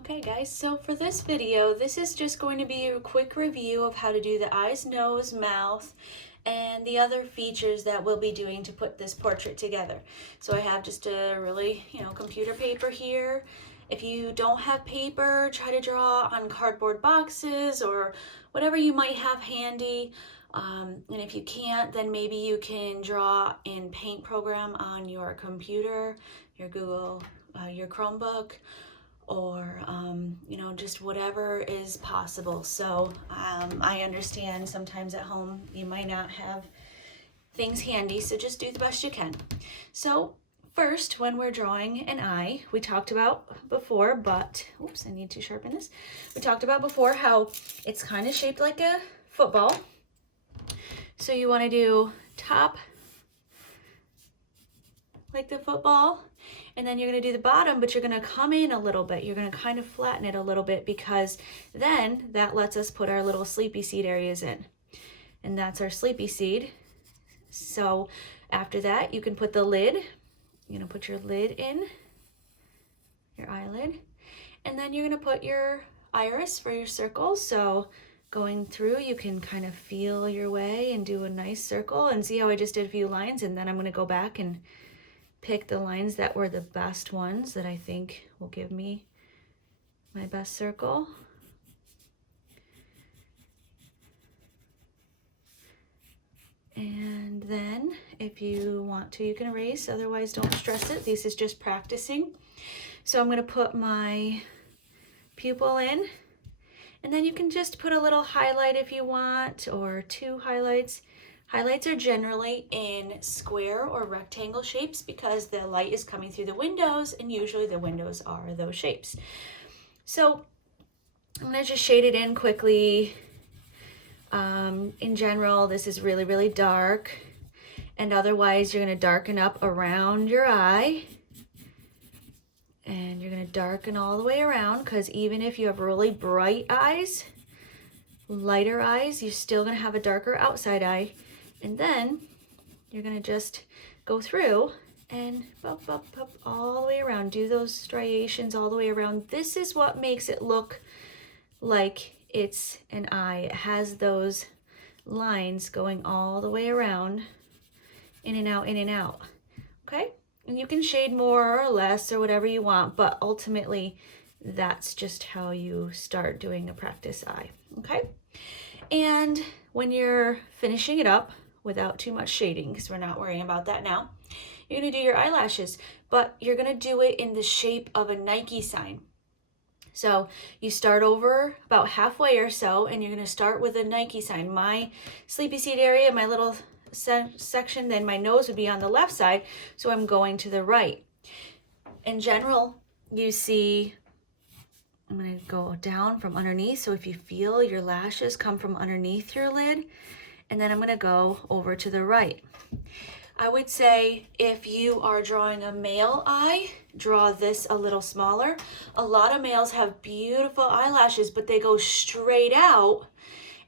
Okay guys, so for this video, this is just going to be a quick review of how to do the eyes, nose, mouth, and the other features that we'll be doing to put this portrait together. So I have just a really, computer paper here. If you don't have paper, try to draw on cardboard boxes or whatever you might have handy. And if you can't, then maybe you can draw in paint program on your computer, your Google, your Chromebook, or just whatever is possible. So I understand sometimes at home you might not have things handy, so just do the best you can. So first, when we're drawing an eye, we talked about before, but oops, I need to sharpen this. We talked about before how it's kind of shaped like a football. So you want to do top like the football, and then you're going to do the bottom, but you're going to come in a little bit. You're going to kind of flatten it a little bit, because then that lets us put our little sleepy seed areas in. And that's our sleepy seed. So after that, you can put the lid. You're going to put your lid in, your eyelid, and then you're going to put your iris for your circle. So going through, you can kind of feel your way and do a nice circle, and see how I just did a few lines, and then I'm going to go back and pick the lines that were the best ones that I think will give me my best circle. And then if you want to, you can erase, otherwise don't stress it. This is just practicing. So I'm going to put my pupil in, and then you can just put a little highlight if you want, or two highlights. Highlights are generally in square or rectangle shapes because the light is coming through the windows, and usually the windows are those shapes. So I'm going to just shade it in quickly. In general, this is really, really dark, and otherwise you're going to darken up around your eye, and you're going to darken all the way around, because even if you have really bright eyes, lighter eyes, you're still going to have a darker outside eye. And then you're going to just go through and bup, bup, bup, all the way around. Do those striations all the way around. This is what makes it look like it's an eye. It has those lines going all the way around, in and out, in and out. Okay? And you can shade more or less or whatever you want, but ultimately that's just how you start doing a practice eye. Okay? And when you're finishing it up, without too much shading, because we're not worrying about that now, you're going to do your eyelashes, but you're going to do it in the shape of a Nike sign. So you start over about halfway or so, and you're going to start with a Nike sign. My sleepy seed area, my little section, then my nose would be on the left side, so I'm going to the right. In general, you see, I'm going to go down from underneath, so if you feel your lashes come from underneath your lid, and then I'm going to go over to the right. I would say if you are drawing a male eye, draw this a little smaller. A lot of males have beautiful eyelashes, but they go straight out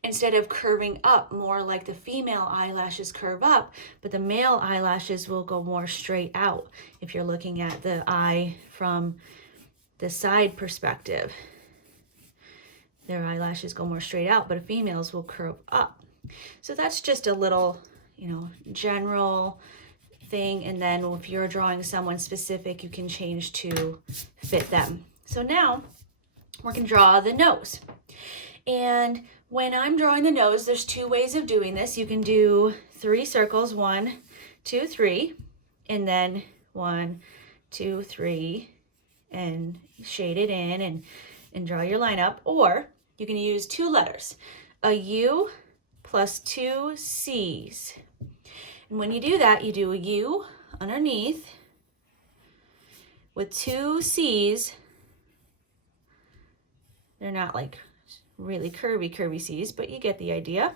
instead of curving up, more like the female eyelashes curve up, but the male eyelashes will go more straight out if you're looking at the eye from the side perspective. Their eyelashes go more straight out, but females will curve up. So that's just a little, general thing. And then if you're drawing someone specific, you can change to fit them. So now we're going to draw the nose. And when I'm drawing the nose, there's two ways of doing this. You can do 3 circles, 1, 2, 3, and then 1, 2, 3, and shade it in and draw your line up. Or you can use 2 letters, a U plus 2 C's. And when you do that, you do a U underneath with 2 C's. They're not like really curvy C's, but you get the idea.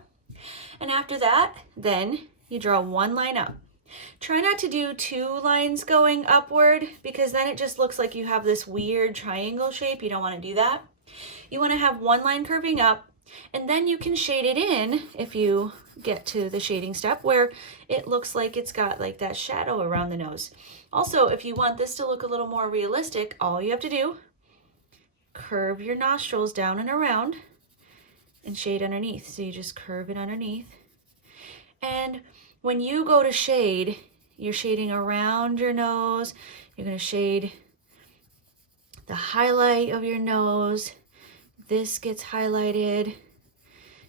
And after that, then you draw 1 line up. Try not to do 2 lines going upward, because then it just looks like you have this weird triangle shape. You don't want to do that. You want to have 1 line curving up, and then you can shade it in if you get to the shading step where it looks like it's got like that shadow around the nose. Also, if you want this to look a little more realistic, all you have to do, curve your nostrils down and around and shade underneath. So you just curve it underneath. And when you go to shade, you're shading around your nose. You're going to shade the highlight of your nose. This gets highlighted.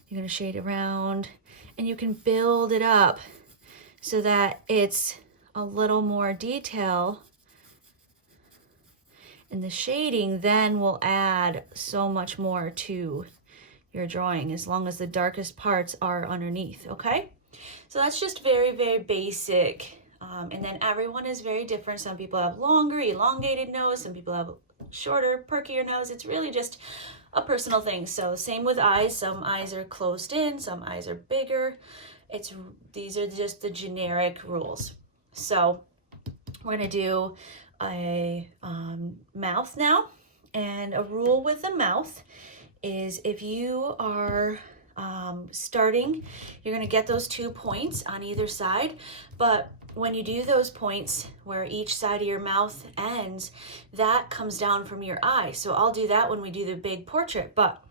You're going to shade around, and you can build it up so that it's a little more detail. And the shading then will add so much more to your drawing, as long as the darkest parts are underneath, okay? So that's just very, very basic. And then everyone is very different. Some people have longer, elongated nose. Some people have shorter, perkier nose. It's really just a personal thing. So same with eyes. Some eyes are closed in, some eyes are bigger. These are just the generic rules. So we're gonna do a mouth now. And a rule with the mouth is if you are starting, you're going to get those 2 points on either side, but when you do those points where each side of your mouth ends, that comes down from your eye. So I'll do that when we do the big portrait, but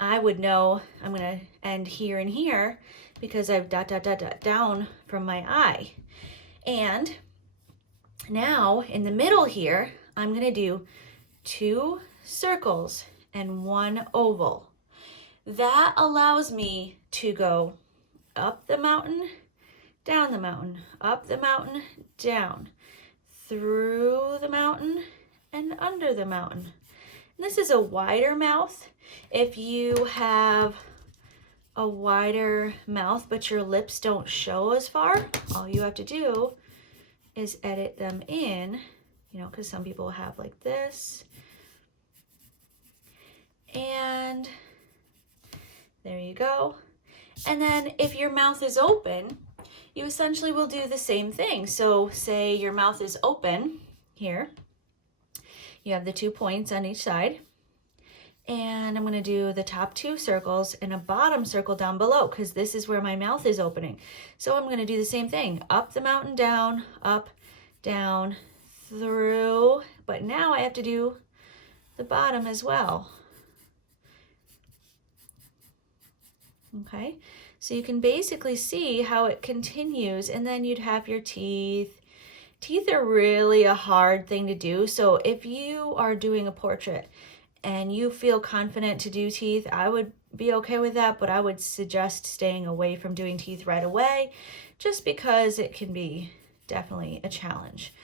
I would know I'm going to end here and here because I've dot, dot, dot, dot down from my eye. And now in the middle here, I'm going to do 2 circles and 1 oval. That allows me to go up the mountain, down the mountain, up the mountain, down, through the mountain, and under the mountain. And this is a wider mouth. If you have a wider mouth but your lips don't show as far, all you have to do is edit them in, you know, because some people have like this. And there you go. And then if your mouth is open, you essentially will do the same thing. So say your mouth is open here. You have the 2 points on each side. And I'm going to do the top 2 circles and a bottom circle down below because this is where my mouth is opening. So I'm going to do the same thing. Up the mountain, down, up, down, through. But now I have to do the bottom as well. Okay, so you can basically see how it continues, and then you'd have your teeth. Teeth are really a hard thing to do. So if you are doing a portrait and you feel confident to do teeth, I would be okay with that, but I would suggest staying away from doing teeth right away just because it can be definitely a challenge.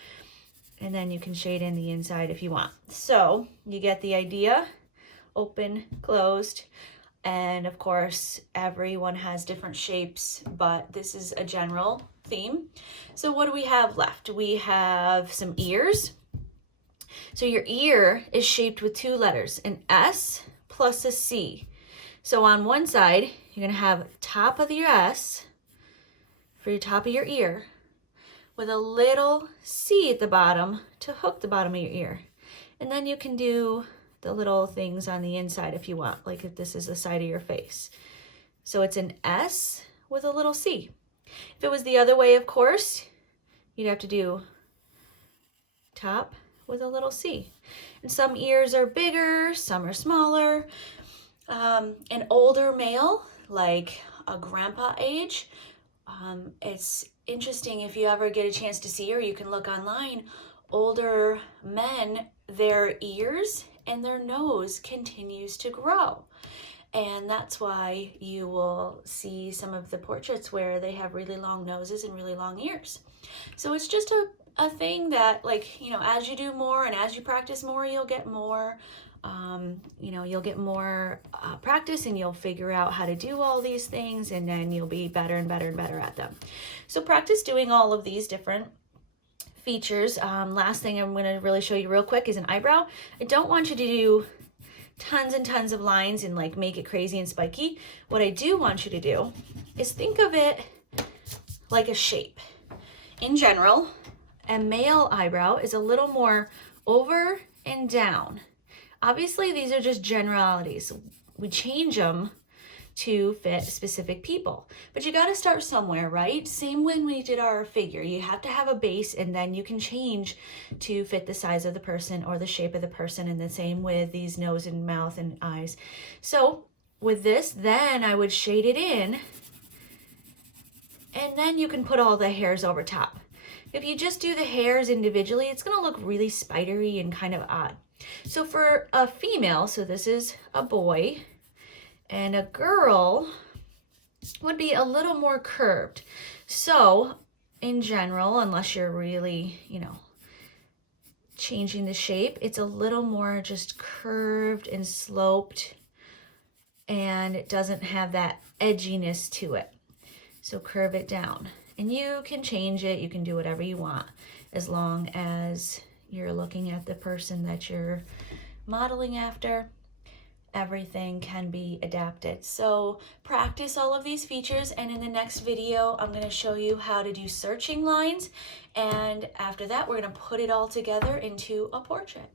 And then you can shade in the inside if you want. So you get the idea, open, closed. And of course, everyone has different shapes, but this is a general theme. So what do we have left? We have some ears. So your ear is shaped with 2 letters, an S plus a C. So on one side, you're gonna have top of your S for your top of your ear with a little C at the bottom to hook the bottom of your ear. And then you can do the little things on the inside if you want, like if this is the side of your face. So it's an S with a little C. If it was the other way, of course, you'd have to do top with a little C. And some ears are bigger, some are smaller. An older male, like a grandpa age, it's interesting if you ever get a chance to see, or you can look online, older men, their ears and their nose continues to grow. And that's why you will see some of the portraits where they have really long noses and really long ears. So it's just a thing that, like, you know, as you do more and as you practice more, you'll get more, you'll get more practice, and you'll figure out how to do all these things, and then you'll be better and better and better at them. So practice doing all of these different features. Last thing I'm going to really show you real quick is an eyebrow. I don't want you to do tons and tons of lines and like make it crazy and spiky. What I do want you to do is think of it like a shape. In general, a male eyebrow is a little more over and down. Obviously, these are just generalities. We change them to fit specific people. But you got to start somewhere, right? Same when we did our figure. You have to have a base, and then you can change to fit the size of the person or the shape of the person, and the same with these nose and mouth and eyes. So with this, then I would shade it in, and then you can put all the hairs over top. If you just do the hairs individually, it's going to look really spidery and kind of odd. So for a female, so this is a boy, and a girl would be a little more curved. So in general, unless you're really, changing the shape, it's a little more just curved and sloped, and it doesn't have that edginess to it. So curve it down, and you can change it. You can do whatever you want as long as you're looking at the person that you're modeling after. Everything can be adapted. So practice all of these features, and in the next video I'm going to show you how to do searching lines, and after that we're going to put it all together into a portrait.